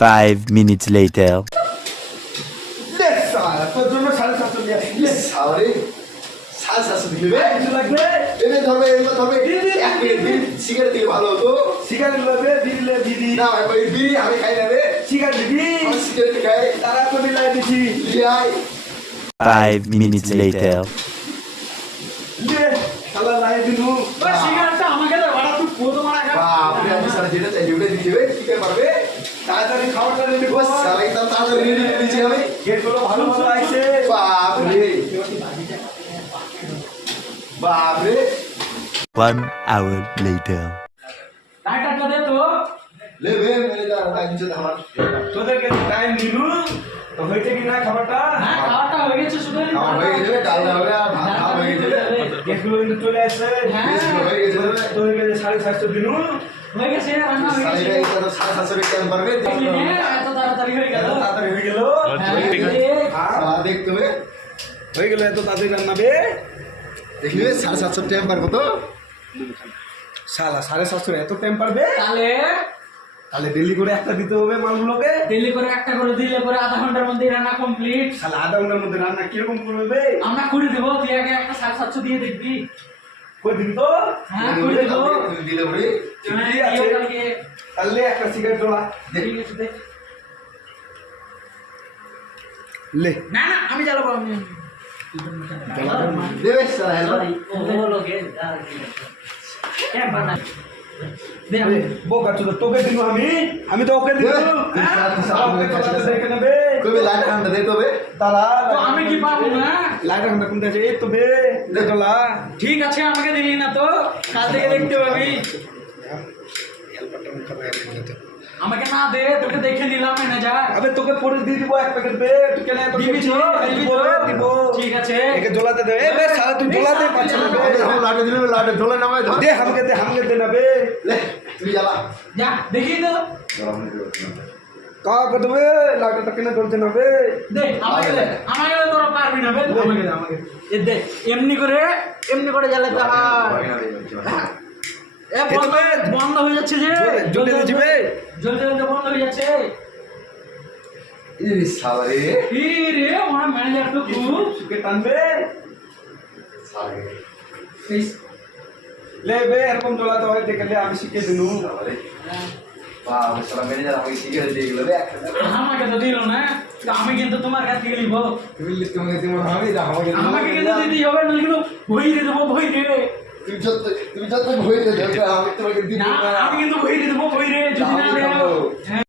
5 minutes later. তোর জন্য 750 নিয়ে আসি। সাওরে 750 দিলে কিছু লাগবে? এনে ধরবে এক মিনিট দিন সিগারেট দিলে ভালো হতো। সিগারেট লাগবে? দিলে দিদি। না ভাই বিড়ি আমি খাই না রে। সিগারেট দিদি। আমি সিগারেট খাই। তারা তো দিলাই দিছি। লিয়াই 5 minutes later. লে শালা লাই দিনু। ওই সিগারেটটা আমাকে দে, ওরা তুই পুরো তোমার আগে। আপনি আপনি সারা যেটা চাই ওটা দিতে হবে কি করে পারবে? তাড়াতাড়ি খাবারটা রেডি বস কর। সারা একদম তাড়াতাড়ি রেডি করে দিচ্ছি আমি। গেটগুলো ভালো ভালো আইছে। বাপ রে বাপ রে 1 hour later. লাইটারটা দে তো। লে বে মেরে যা টাইম চলে আমার। তোদেরকে টাইম দিলু তো হইতে কি না খাবারটা? হ্যাঁ, খাওয়াটা হয়ে গেছে শুধু। আমার হয়ে গেছে ডাল হবে আর ভাত হয়ে গেছে। গেটগুলো কিন্তু চলে আসছে। হ্যাঁ, হয়ে গেছে তোদেরকে 750 দিলু। হয়ে গেছে, রান্না হয়ে সারা গেছে। এটা তো 750 কেন পারবে? দেখলি নে, এত তাড়াতাড়ি হয়ে গেল। তাড়াতাড়ি হয়ে গেল। হ্যাঁ, দেখতে হবে হয়ে গেল এত তাড়াতাড়ি রান্নাবে। দেখলি 750 টাইম পারবো তো শালা 750 এত টাইম পারবে? তাহলে তাহলে ডেলি করে একটা দিতে হবে মালগুলোকে। ডেলি করে একটা করে দিলে পরে আধা ঘন্টার মধ্যে রান্না কমপ্লিট। শালা আধা ঘন্টার মধ্যে রান্না কিরকম করবে? আমরা করে দেবো, তুই আগে একটা 750 দিয়ে দেখবি। কই দিন তো? হ্যাঁ, করে দেবো। দিলে পরে চুরি হ্যাঁ, আছে। কালকে। তাহলে একটা সিগারেট জ্বলা। ঠিক আছে, দে। লে না না, আমি জ্বালাবো, আমি দেবে সারা হেলবা বোকা চুদা তোকে দিনু আমি তো ওকে দিনু। দেখে নেবে কবে লাইট ঠান্ডা দে তবে তারা আমি কি পাবো না? লাইট আমরা কোনটা আছে? এই তো বে দেখলা ঠিক আছে, আমাকে দিলি না তো, কাল থেকে দেখতে পাবি। আমাকে না দে, তোকে দেখে নিলাম ম্যানেজার। আবে তোকে পরে দিয়ে দিব এক প্যাকেট বে। তুই কেন এত দিবি তো, দিবি তো। দিব। ঠিক আছে। একে জ্বলাতে দে। এ বে শালা তুই জ্বলাতে পারছ না বে। আমি লাইট দিলে লাইট জ্বলে না ভাই ধর দে হামকে দে না বে। লে তুই জ্বালা যা দেখি তো, কা কে দেবে লাইটটা কেন জ্বলছে না বে? দে আমাকে দে, আমাকে দে, তোরা পারবি না বে। আমাকে দে। এ দে, এমনি করে জ্বালাতে হয়। এ বন্ধ বন্ধ হয়ে যাচ্ছে যে। জ্বলে দিবে। জ্বলতে জ্বলতে বন্ধ হয়ে যাচ্ছে। এই শালা রে কি রে, আমার ম্যানেজার তো খুব সুকে টানবে। শালা রে লে বে এরকম জ্বলাতে হয় দেখলে আমি শিখে দিনু। শালা রে বাহ শালা ম্যানেজার আমাকে সিগারেট দিয়ে গেল রে আমাকে তো দিল না, তো আমি কিন্তু তোমার কাছ থেকে নিবো। তুমি তোমাকে তুমি আমি দাও আমাকে কিন্তু দিতেই হবে, নইলে কিন্তু বই দিয়ে দেবো, বই রে। তুমি যত ভয় দেবে আমি তোমাকে দিব না, আমি কিন্তু বই দিয়ে দেবো, বই রে, যদি না দেও।